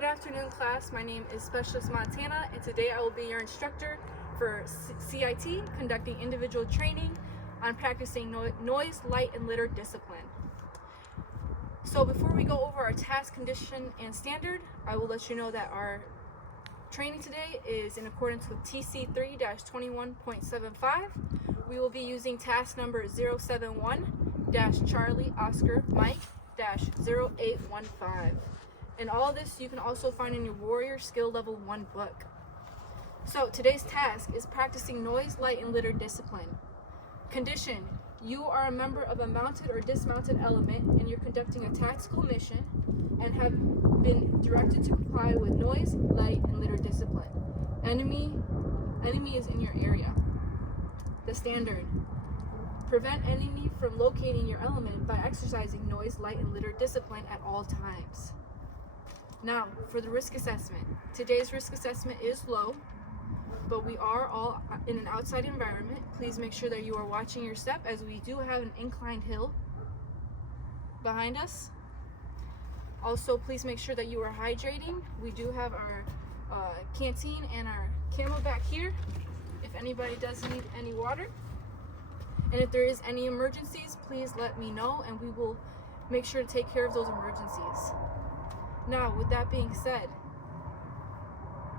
Good afternoon, class. My name is Specialist Montana, and today I will be your instructor for CIT, conducting individual training on practicing noise, light, and litter discipline. So before we go over our task, condition, and standard, I will let you know that our training today is in accordance with TC 3-21.75. We will be using task number 071-Charlie Oscar Mike-0815. And all this you can also find in your Warrior Skill Level 1 book. So today's task is practicing noise, light, and litter discipline. Condition: you are a member of a mounted or dismounted element and you're conducting a tactical mission and have been directed to comply with noise, light, and litter discipline. Enemy is in your area. The standard: prevent enemy from locating your element by exercising noise, light, and litter discipline at all times. Now, for the risk assessment. Today's risk assessment is low, but we are all in an outside environment. Please make sure that you are watching your step, as we do have an inclined hill behind us. Also, please make sure that you are hydrating. We do have our canteen and our Camelback here if anybody does need any water. And if there is any emergencies, please let me know and we will make sure to take care of those emergencies. Now, with that being said,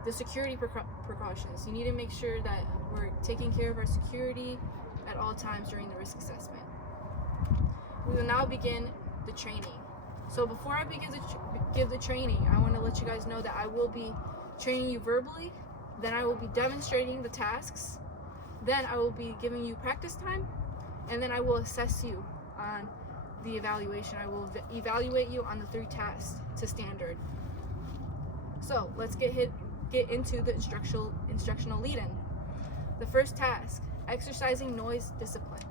the security precautions. You need to make sure that we're taking care of our security at all times during the risk assessment. We will now begin the training. So before I begin to give the training, I want to let you guys know that I will be training you verbally, then I will be demonstrating the tasks, then I will be giving you practice time, and then I will assess you on the evaluation. I will evaluate you on the 3 tasks to standard. So let's get into the instructional lead-in. The first task: exercising noise discipline.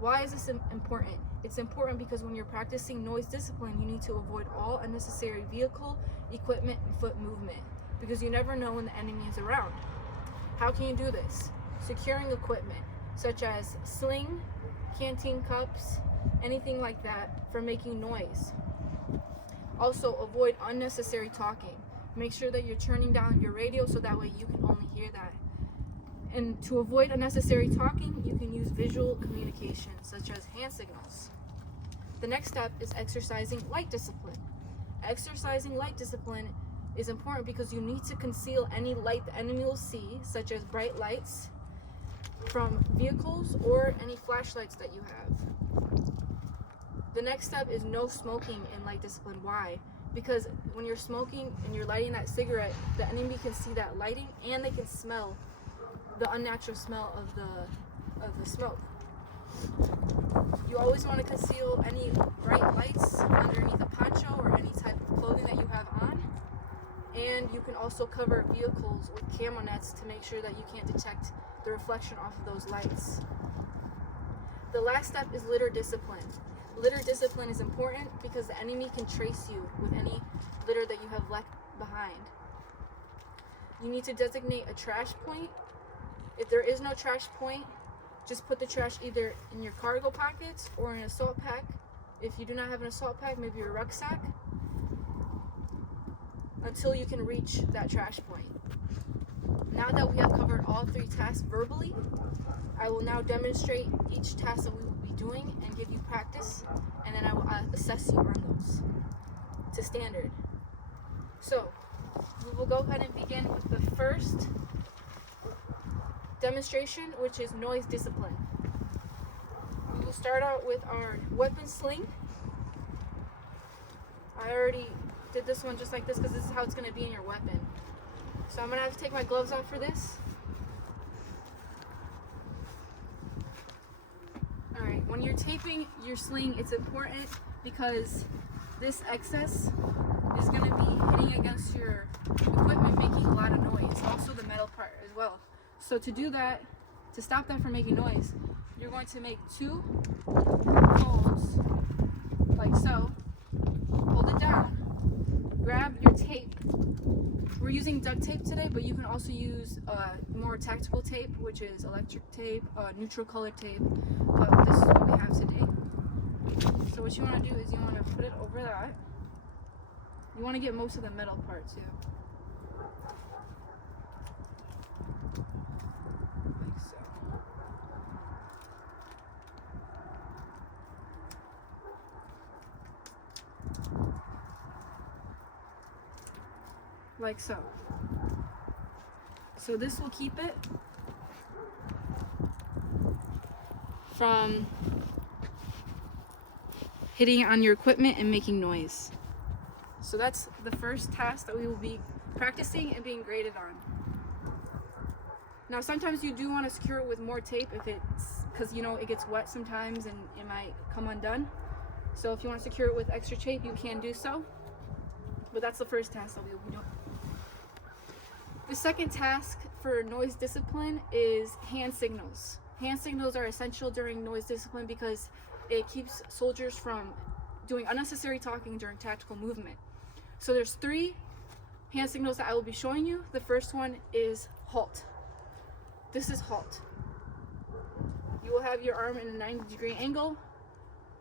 Why is this important? It's important because when you're practicing noise discipline, you need to avoid all unnecessary vehicle, equipment, and foot movement, because you never know when the enemy is around. How can you do this? Securing equipment such as sling, canteen cups, anything like that from making noise. Also, avoid unnecessary talking. Make sure that you're turning down your radio so that way you can only hear that. And to avoid unnecessary talking, you can use visual communication such as hand signals. The next step is exercising light discipline. Exercising light discipline is important because you need to conceal any light the enemy will see, such as bright lights from vehicles or any flashlights that you have. The next step is no smoking in light discipline. Why? Because when you're smoking and you're lighting that cigarette, the enemy can see that lighting and they can smell the unnatural smell of the smoke. You always want to conceal any bright lights underneath a poncho or any type of clothing that you have on. And you can also cover vehicles with camo nets to make sure that you can't detect the reflection off of those lights. The last step is litter discipline. Litter discipline is important because the enemy can trace you with any litter that you have left behind. You need to designate a trash point. If there is no trash point, just put the trash either in your cargo pockets or in an assault pack. If you do not have an assault pack, maybe your rucksack, until you can reach that trash point. Now that we have covered all 3 tasks verbally, I will now demonstrate each task that we will be doing and give you practice, and then I will assess you on those to standard. So we will go ahead and begin with the first demonstration, which is noise discipline. We will start out with our weapon sling. I already did this one just like this because this is how it's going to be in your weapon. So I'm going to have to take my gloves off for this. Alright, when you're taping your sling, it's important because this excess is going to be hitting against your equipment, making a lot of noise. Also the metal part as well. So to do that, to stop that from making noise, you're going to make 2 folds like so. Hold it down. Grab your tape. We're using duct tape today, but you can also use more tactical tape, which is electric tape, neutral color tape, but this is what we have today. So what you want to do is you want to put it over that, You want to get most of the middle part too. Like so. Like so. So this will keep it from hitting on your equipment and making noise. So that's the first task that we will be practicing and being graded on. Now sometimes you do want to secure it with more tape if it's, because you know it gets wet sometimes and it might come undone. So if you want to secure it with extra tape, you can do so. But that's the first task that we will be doing. The second task for noise discipline is hand signals. Hand signals are essential during noise discipline because it keeps soldiers from doing unnecessary talking during tactical movement. So there's 3 hand signals that I will be showing you. The first one is halt. This is halt. You will have your arm in a 90-degree angle,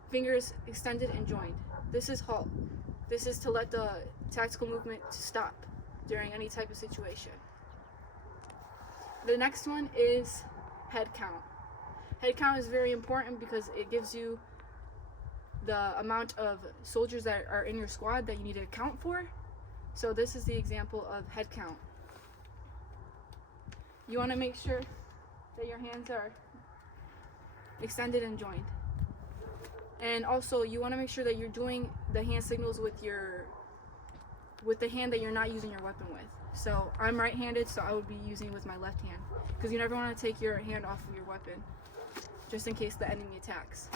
fingers extended and joined. This is halt. This is to let the tactical movement stop during any type of situation. The next one is head count. Head count is very important because it gives you the amount of soldiers that are in your squad that you need to account for. So this is the example of head count. You want to make sure that your hands are extended and joined. And also you want to make sure that you're doing the hand signals with the hand that you're not using your weapon with. So I'm right-handed, so I would be using it with my left hand, because you never want to take your hand off of your weapon just in case the enemy attacks.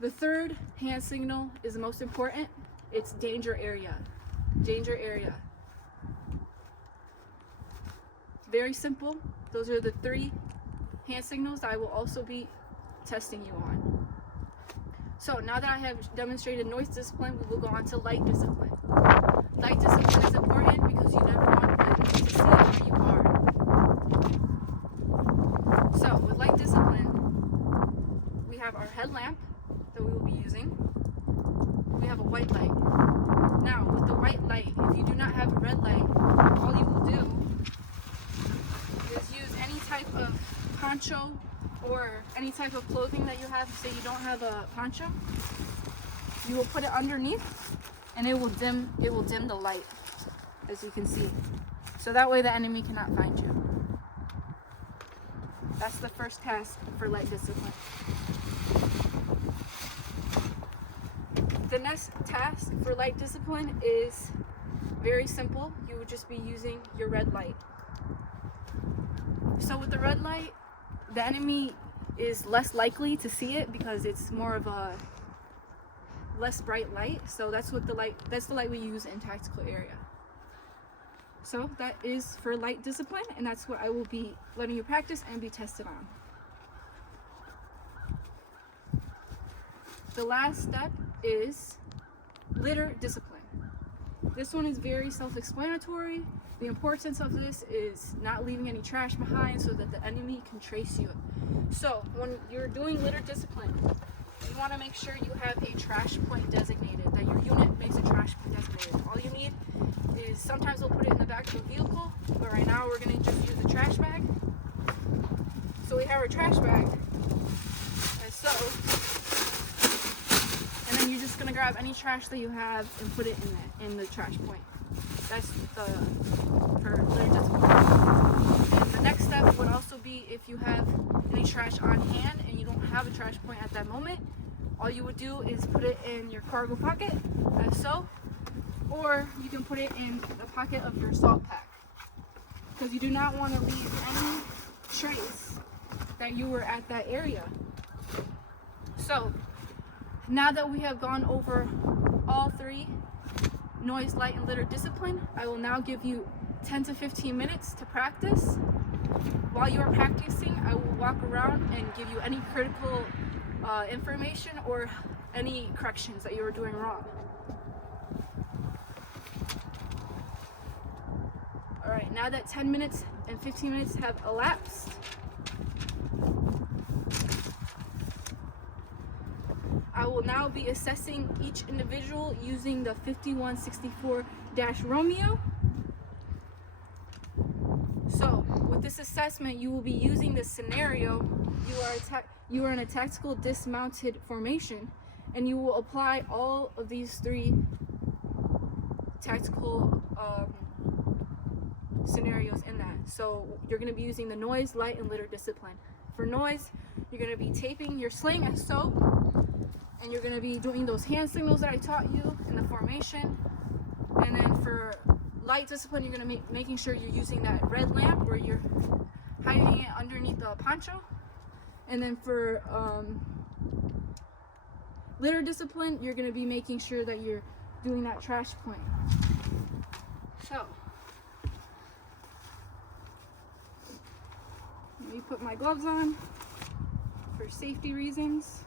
The third hand signal is the most important. It's danger area. Danger area. Very simple. Those are the 3 hand signals that I will also be testing you on. So now that I have demonstrated noise discipline, we will go on to light discipline. Light discipline is important because you never want the enemy to see where you are. So with light discipline, we have our headlamp that we will be using. We have a white light. Now with the white light, if you do not have a red light, all you will do is use any type of poncho or any type of clothing that you have. Say you don't have a poncho, you will put it underneath and it will dim the light, as you can see. So that way the enemy cannot find you. That's the first task for light discipline. The next task for light discipline is very simple. You would just be using your red light. So with the red light, the enemy is less likely to see it because it's more of a less bright light. So that's the light we use in tactical area. So that is for light discipline, and that's what I will be letting you practice and be tested on. The last step is litter discipline. This one is very self-explanatory. The importance of this is not leaving any trash behind so that the enemy can trace you. So when you're doing litter discipline, you want to make sure you have a trash point designated, that your unit makes a trash point designated. All you need is, sometimes they'll put it in the back of a vehicle, but right now we're going to just use a trash bag. So we have our trash bag, as so, and then you're just going to grab any trash that you have and put it in the trash point. That's for litter discipline. And the next step would also be, if you have any trash on hand and you don't have a trash point at that moment, all you would do is put it in your cargo pocket, as so, or you can put it in the pocket of your salt pack, because you do not want to leave any trace that you were at that area. So now that we have gone over all 3, noise, light, and litter discipline, I will now give you 10 to 15 minutes to practice. While you are practicing, I will walk around and give you any critical information or any corrections that you are doing wrong. Alright, now that 10 minutes and 15 minutes have elapsed, I will will now be assessing each individual using the 5164-Romeo. So with this assessment, you will be using the scenario, you are in a tactical dismounted formation, and you will apply all of these 3 tactical scenarios in that. So you're going to be using the noise, light, and litter discipline. For noise, you're going to be taping your sling as so, and you're going to be doing those hand signals that I taught you in the formation. And then for light discipline, you're going to be making sure you're using that red lamp where you're hiding it underneath the poncho. And then for litter discipline, you're going to be making sure that you're doing that trash point. So let me put my gloves on for safety reasons.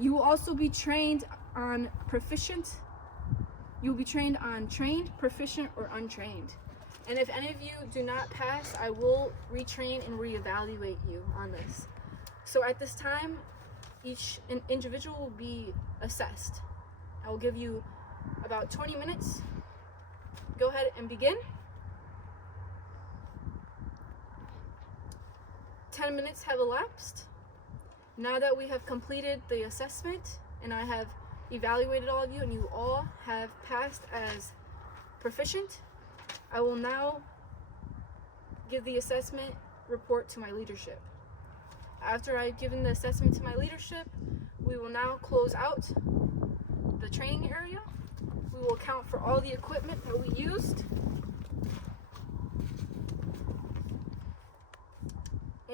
You will also be trained on proficient. You'll be trained on trained, proficient, or untrained. And if any of you do not pass, I will retrain and reevaluate you on this. So at this time, each individual will be assessed. I will give you about 20 minutes. Go ahead and begin. 10 minutes have elapsed. Now that we have completed the assessment and I have evaluated all of you and you all have passed as proficient, I will now give the assessment report to my leadership. After I've given the assessment to my leadership, we will now close out the training area. We will account for all the equipment that we used.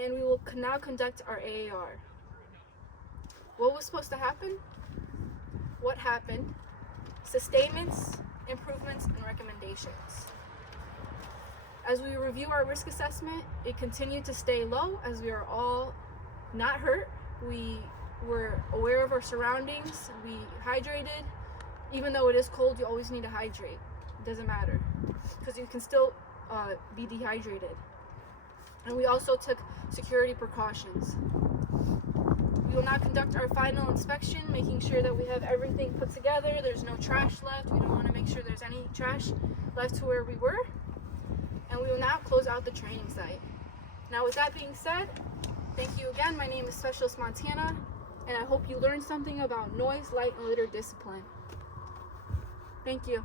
And we will now conduct our AAR. What was supposed to happen? What happened? Sustainments, improvements, and recommendations. As we review our risk assessment, it continued to stay low as we are all not hurt. We were aware of our surroundings. We hydrated. Even though it is cold, you always need to hydrate. It doesn't matter because you can still be dehydrated. And we also took security precautions. We will now conduct our final inspection, making sure that we have everything put together. There's no trash left. We don't want to make sure there's any trash left to where we were. And we will now close out the training site. Now with that being said, thank you again. My name is Specialist Montana, and I hope you learned something about noise, light, and litter discipline. Thank you.